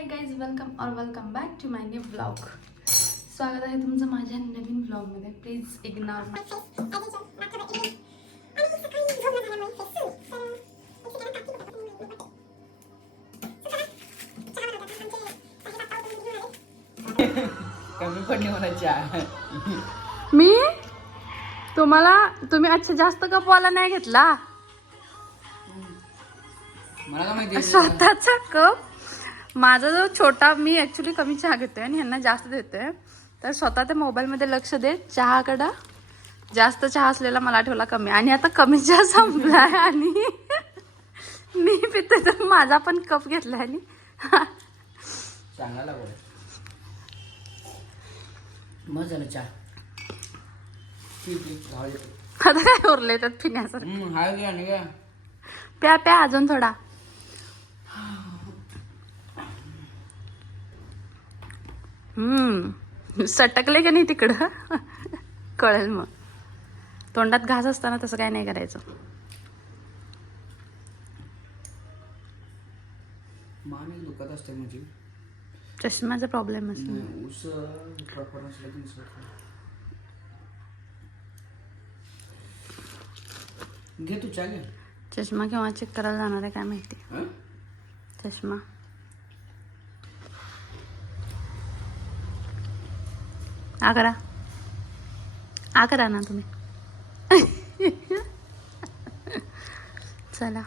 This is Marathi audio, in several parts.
High guys, welcome back to my new blog. स्वागत आहे तुमचं माझ्या नवीन ब्लॉगमध्ये. प्लीज इग्नोर कमी पडली मला चहा. मी तुम्ही अच्छा जास्त कपवाला नाही घेतला. मला काय माहिती स्वतःचा कप माझा जो छोटा, मी ऍक्च्युली कमी चहा घेतोय आणि ह्यांना जास्त देतोय. तर स्वतः ते मोबाईलमध्ये लक्ष दे, चहाकडं जास्त चहा असलेला मला ठेवला कमी, आणि आता कमी चहा संपलाय आणि मी पिते तर माझा पण कप घेतलाय आणि सांगायला बोल. मग झालं चहा. ठीक आहे. आता काय उरले त्यात पिण्याचं. हाय घ्या आणि घ्या. प्या प्या अजून थोडा. सटकले का नाही तिकडं कळेल मग. तोंडात घास असताना तसं काय नाही करायचं. मान एक दुखत असते म्हणजे चष्म्याचा प्रॉब्लेम असतो. ऊस प्रॉपर नसलं की घे तू चहा घे. चष्मा केव्हा चेक करायला जाणार आहे काय माहिती. चष्मा आ करा ना तुम्ही. चला.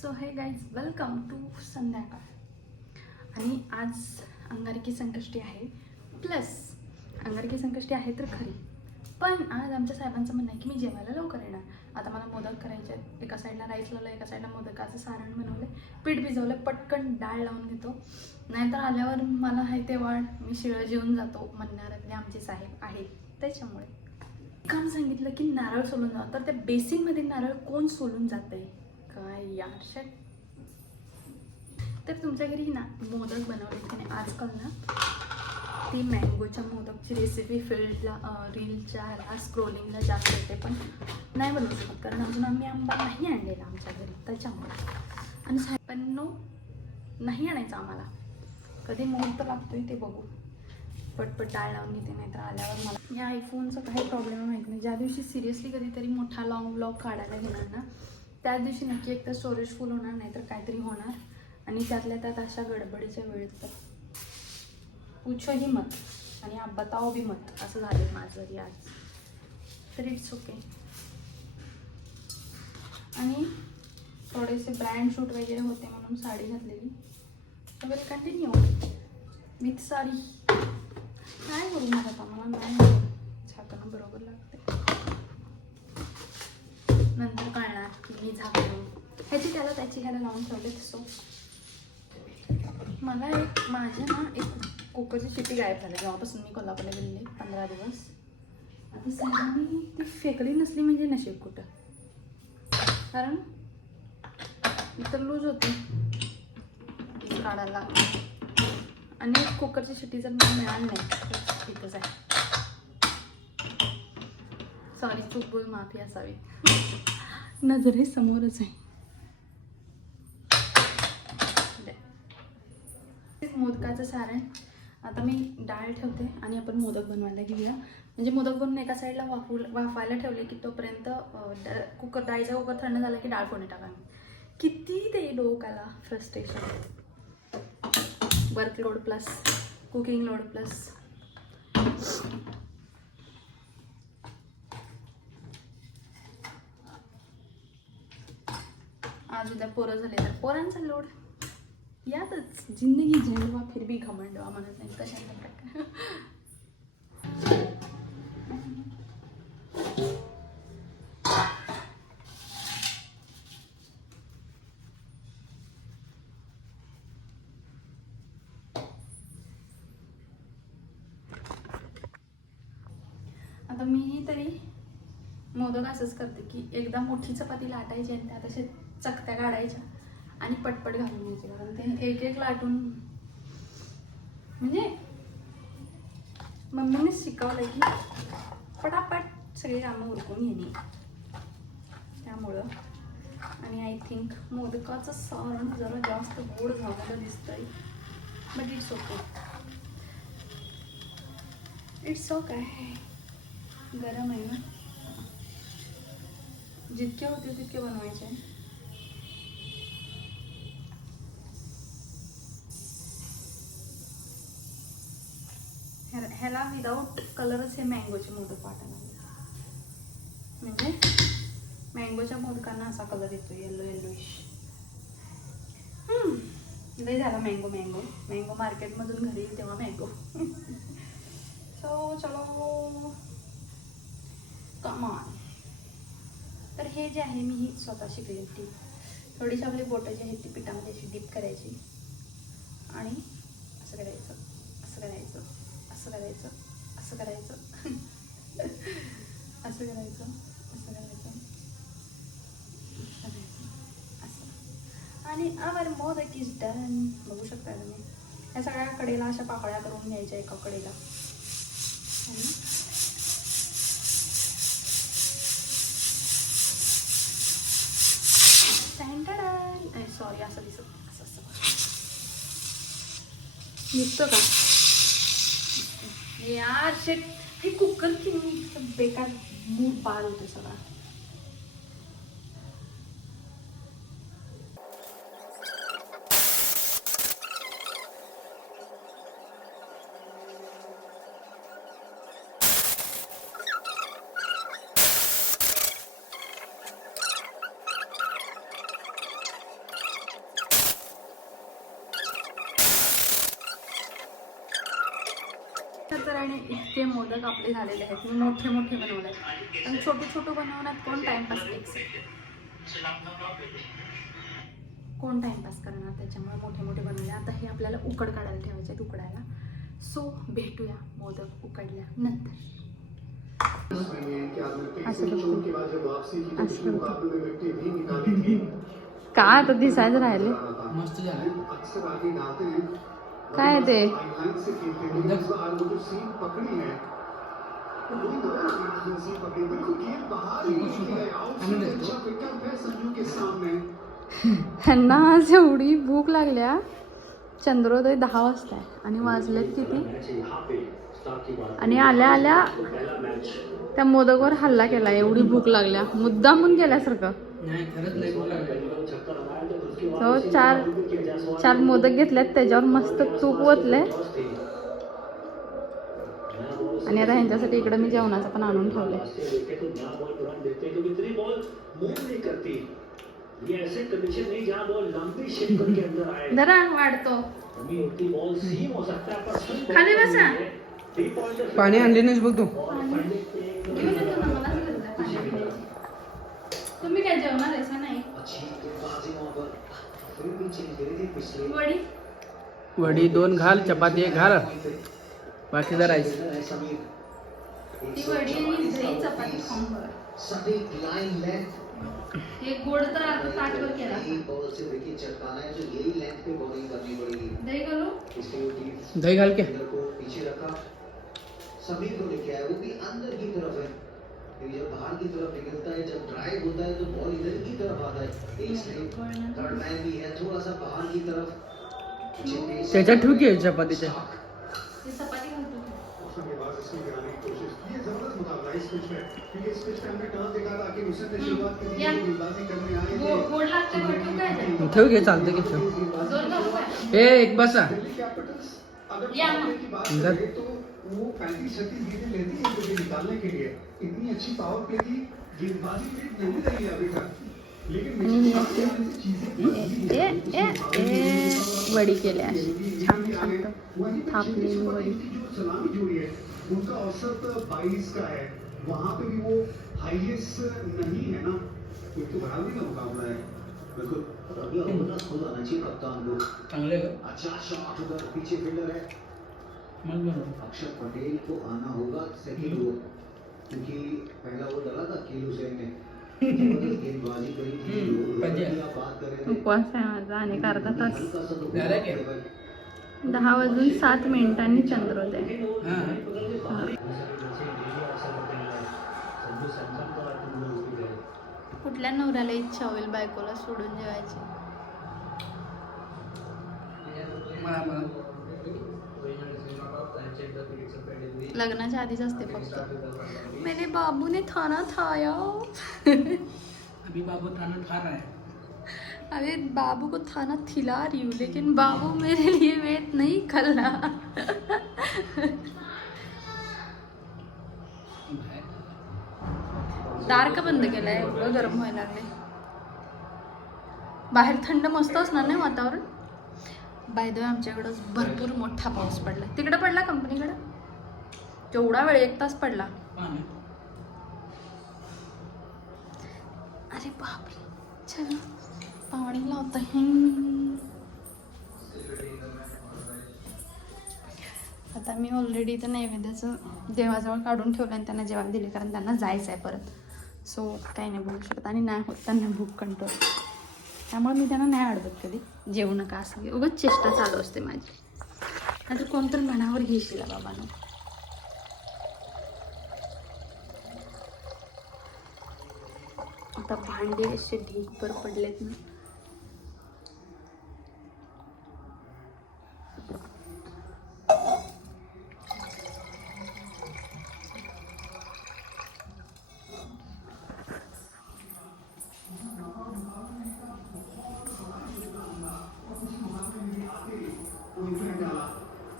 सो हे गाईज, वेलकम टू संध्याकाळ. आणि आज अंगारकी संकष्टी आहे. प्लस अंगारकी संकष्टी आहे तर खरी, पण आज आमच्या साहेबांचं म्हणणं आहे की मी जेवायला लवकर येणार. आता मला मोदक करायचे आहेत. एका साईडला राईस लावलं, एका साईडला मोदकाचं सारण बनवलं, पीठ भिजवलं, पटकन डाळ लावून घेतो. नाहीतर आल्यावर मला आहे ते वाढ, मी शिळं जेवून जातो म्हणणाऱ्यातले आमचे साहेब आहेत. त्याच्यामुळे काम सांगितलं की नारळ सोलून जावं, तर त्या बेसिनमध्ये नारळ कोण सोलून जाते काय यार. शट. तर तुमच्या घरी ना मोदक बनवले की नाही आजकाल ना, ती मँगोच्या मोदकची रेसिपी रीलच्या ह्याला स्क्रोलिंगला जास्त येते, पण नाही बनवू शकत कारण अजून आम्ही आंबा नाही आणलेला आमच्या घरी. त्याच्यामुळे आणि साहेबांनो नाही आणायचं आम्हाला. कधी मुहूर्त लागतोय ते बघू. पटपट डाळ लावून घेते, नाहीतर आल्यावर मला या आयफोनचा काही प्रॉब्लेम माहीत नाही. ज्या दिवशी सिरियसली कधीतरी मोठा लॉंग ब्लॉग काढायला घेणार ना, त्या दिवशी नक्की एक तर स्टोरेज फुल होणार, नाहीतर काहीतरी होणार. आणि त्यातल्या त्यात अशा गडबडीच्या वेळेत तर पूछो ही मत आणि आप बताओ भी मत असं झालं माझं तरी आज. तर इट्स ओके. आणि थोडेसे ब्रँड शूट वगैरे होते म्हणून साडी घातलेली. So will continue with sari. काय करू मला आता, मला नाही झाकणं बरोबर लागते. नंतर कळणार की मी झाकण ह्याची त्याला त्याची ह्याला लावून ठेवले. सो मला माझ्या ना एक कुकरची शिट्टी गायब झाली जेव्हापासून मी कोल्हापूरला गेलेले 15 दिवस. आता साहेबांनी ती फेकली नसली म्हणजे नशीब कुठं, कारण इतर लूज होती काढायला. आणि कुकरची शिट्टी जर मला मिळाली नाही तर ठीकच आहे. सॉरी, चूक बोल माफी असावी. नजरे समोरच आहे. मोदकाचं सारण आता मी डाळ ठेवते आणि आपण मोदक बनवायला घेऊया. म्हणजे मोदक बनवून एका साईडला वाफायला ठेवले की तोपर्यंत डाळीचा कुकर थंड झाला की डाळ फोडणी टाका. किती ते डोक्याला frustration. Work load plus cooking load plus. आज उद्या पोरं झाले तर पोरांचा लोड. यातच जिंदगी झेंडवा फिर भी घमंडवा म्हणत नाही कशाला प्रकार. आता मी तरी मोदक असंच करते की एकदा मोठी चपाती लाटायची आणि त्यात असे चकत्या काढायच्या आणि पटपट घालून घ्यायचे. कारण ते एक एक लाटून म्हणजे मम्मीनेच शिकवलं की पटापट सगळी कामं उरकून घेणे. त्यामुळं आणि आय थिंक मोदकाचं सारण जरा जास्त गोड झालेलं दिसतंय. But it's okay. It's okay. गरम आहे ना. जितके होते तितके बनवायचे. ह्याला विदाऊट कलरच हे मँगोचे मोदक वाटायला लागले. म्हणजे मँगोच्या मोदकांना असा कलर येतो, येलो येलोइश. लई झाला मँगो मँगो मँगो. मार्केटमधून घरी येईल तेव्हा मँगो. सो चलो कम ऑन. तर हे जे आहे मी ही स्वतः शिकलेली टीप. थोडीशी आपली बोटं जी आहेत ती पिठामध्ये अशी डीप करायची आणि असं करायचं, असं करायचं, असं करायचं, असं करायचं, असं करायचं, असं करायचं, असं. आणि आवर मोदक इज डन. बघू शकता तुम्ही. या सगळ्या कडेला अशा पाकळ्या करून घ्यायच्या एका कडेला. सॉरी असं दिसत असं असं दिसतं का यार? शेट हे कुकर की बेकार मूड बाद होते सगळा. तर आणि इतके मोदक आपले झालेले आहेत. मी मोठे मोठे बनवले आहेत. आणि छोटे छोटे बनवण्यात कोण टाइमपास कोण टाइमपास करणार. त्याच्यामुळे मोठे मोठे बनवले. आता हे आपल्याला उकड काढायला ठेवायचे आहेत उकडायला. सो भेटूया मोदक उकडल्यानंतर. का आता दिसायचं राहिले. मस्त झालं. काय ते ह्यांना आज एवढी भूक लागल्या. चंद्रोदय 10 वाजता आहे आणि वाजलेत किती. आणि आल्या आल्या त्या मोदकवर हल्ला केला. एवढी भूक लागल्या. मुद्दामून केल्यासारखं. तो चार मोदक घेतलेत. त्याच्यावर मस्त तूप ओतले. आणि आता ह्यांच्यासाठी इकडे मी जेवणाचं पण आणून ठेवले. जरा वाढतो. खाली बसा. पाणी आणले नाहीस बघ तू. तुम्ही काय जेवणार आहे नाही? वडी वडी 2 घाल. चपाती 1 घाल. बाकीचा राईस. ती वडी आणि दही चपाती खाऊन बघा. हे गोड तर आता ताटवर केला. दही घालू. दही घाल के. समीर को लेके आया, वो भी अंदर की तरफ है. जब बाहर की तरफ निकलता है, जब ड्राइव होता है तो बॉल इधर की तरफ आता है. इसलिए थर्ड मैन भी है थोड़ा सा बाहर की तरफ. त्याच्यात ठेव की चपातीच्या. ते चपाती घालतो. उसके बाद इसमें गिराने की कोशिश. ये जबरदस्त मुकाबला इस पिच में, क्योंकि इस पिच पे हमने टर्न देखा था कि हुसैन ने शुरुआत की थी, गेंदबाजी करने आए थे. गोड लागते भरपूर काय. ठेव घे. चालतं की ठेव. 2 घालू काय? एक बसा. दिल्ली कैपिटल्स अगर या पावर की बात करें तो वो 35-36 गेंदें लेती है इनको निकालने के लिए. इतनी अच्छी पावर प्ले की गेंदबाजी में नहीं रही अभी तक. वडी केल्या छान शांत थापलेली वडी. सलामी जोड़ी है उनका औसत 22 का है. वहाँ पे भी वो हाईएस्ट नहीं है ना. तो बराबरी का मुकाबला है. बिल्कुल अभी अपना खुद आना चाहिए कप्तान को. चांगले. अच्छा शॉट उधर पीछे फील्डर है. अक्षर पटेल को आना होगा सेकंड ओवर, क्योंकि पहला ओवर डाला था केल हुसैन ने. गेंदबाजी करी थी. बात करें उपवास आहे माझा आणि अर्धा तास. हल्का सा 10 वाजून 7 मिनिटांनी चंद्रोदय. कुठल्या नवऱ्याला इच्छा होईल बायकोला सोडून जेवायची. लग्नाच्या आधीच असते फक्त. मेरे बाबू ने खाना खाया. अभी बाबू खाना खा रहा है. अरे बाबू को खाना खिला रही हूँ लेकिन बाबू मेरे लिए वेट नहीं कर रहा. दार का बंद केलाय, एवढं गरम व्हायला लागले. बाहेर थंड मस्त असणार नाही वातावरण. बाय द वे आमच्याकडं भरपूर मोठा पाऊस पडला. तिकडे पडला कंपनीकडे तेवढा वेळ 1 तास पडला. अरे बापरे. चला पाणी लावत आहे. आता मी ऑलरेडी तर नैवेद्याचं देवाजवळ काढून ठेवलं आणि त्यांना जेवण दिले कारण त्यांना जायचं आहे परत. सो काही नाही बोलू शकत आणि नाही होत त्यांना भूक कंट्रोल. त्यामुळे मी त्यांना नाही अडवत कधी जेवू नका असं. उगाच चेष्टा चालू असते माझी. नाहीतर कोणतरी मनावर घेशील बाबांनो. आता भांडे असे ढीकभर पडलेत ना.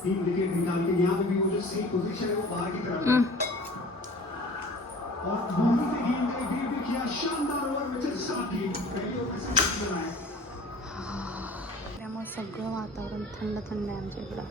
तीन विकेट निकाल के यहाँ पे भी वो जो सेफ पोजीशन है वो बाहर की तरफ और मोहम्मद ने गेंद का फील्ड भी किया. शानदार ओवर में 7 गेंद पहले ओवर से बनाया. त्यामुळे सगळं वातावरण थंड थंड आहे आमच्या इकडं.